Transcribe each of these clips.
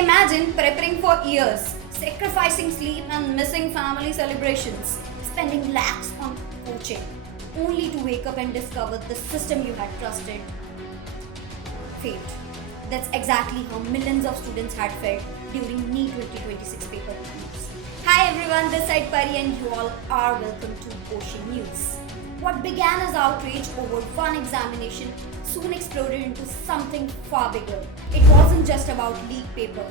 Imagine preparing for years, sacrificing sleep and missing family celebrations, spending lakhs on coaching, only to wake up and discover the system you had trusted failed. That's exactly how millions of students had felt during NEET 2026 paper reviews. Hi everyone, this side Pari and you all are welcome to Ocean News. What began as outrage over one examination soon exploded into something far bigger. It wasn't just about leaked paper.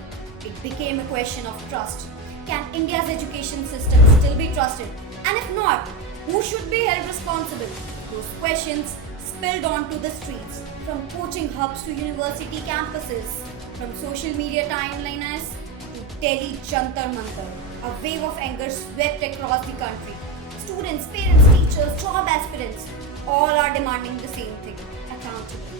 It became a question of trust. Can India's education system still be trusted? And if not, who should be held responsible? Those questions spilled onto the streets, from coaching hubs to university campuses, from social media timelines to Delhi Jantar Mantar. A wave of anger swept across the country. Students, parents, teachers, job aspirants, all are demanding the same thing: accountability.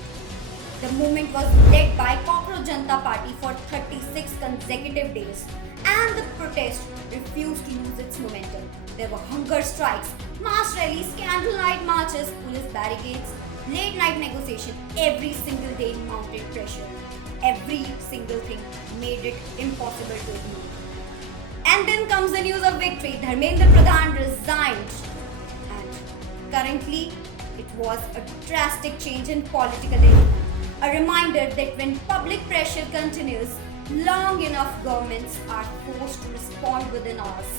The movement was led by Cockroach Janata Party for 36 consecutive days, and the protest refused to lose its momentum. There were hunger strikes, mass rallies, candlelight marches, police barricades, late night negotiation. Every single day mounted pressure. Every single thing made it impossible to ignore. And then comes the news of victory. Dharmendra Pradhan resigned. And currently, it was a drastic change in political arena. A reminder that when public pressure continues long enough, governments are forced to respond within hours.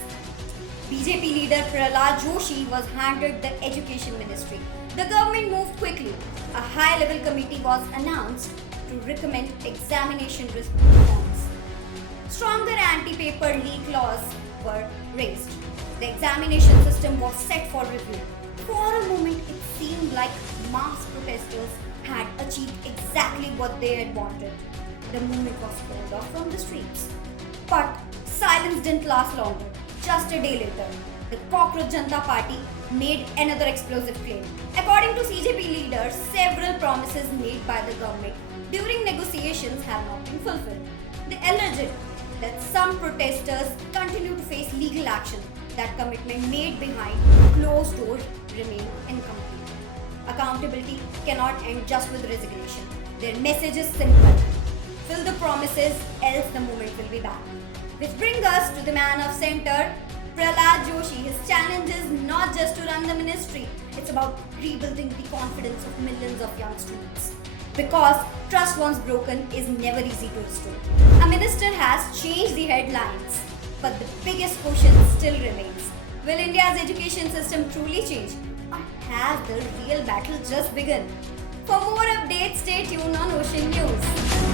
BJP leader Prahlad Joshi was handed the education ministry. The government moved quickly. A high-level committee was announced to recommend examination reforms. Stronger anti-paper leak laws were raised. The examination system was set for review. For a moment, it seemed like mass protesters had achieved exactly what they had wanted. The movement was pulled off from the streets. But silence didn't last longer. Just a day later, the Cockroach Janata Party made another explosive claim. According to CJP leaders, several promises made by the government during negotiations have not been fulfilled. They alleged that some protesters continue to face legal action, that commitment made behind closed doors remain incomplete. Accountability cannot end just with resignation. Their message is simple: fill the promises, else the movement will be back. Which brings us to the man of center, Prahlad Joshi. His challenge is not just to run the ministry, it's about rebuilding the confidence of millions of young students. Because trust once broken is never easy to restore. A minister has changed the headlines, but the biggest question still remains: will India's education system truly change, or has the real battle just begun? For more updates, stay tuned on Ocean News.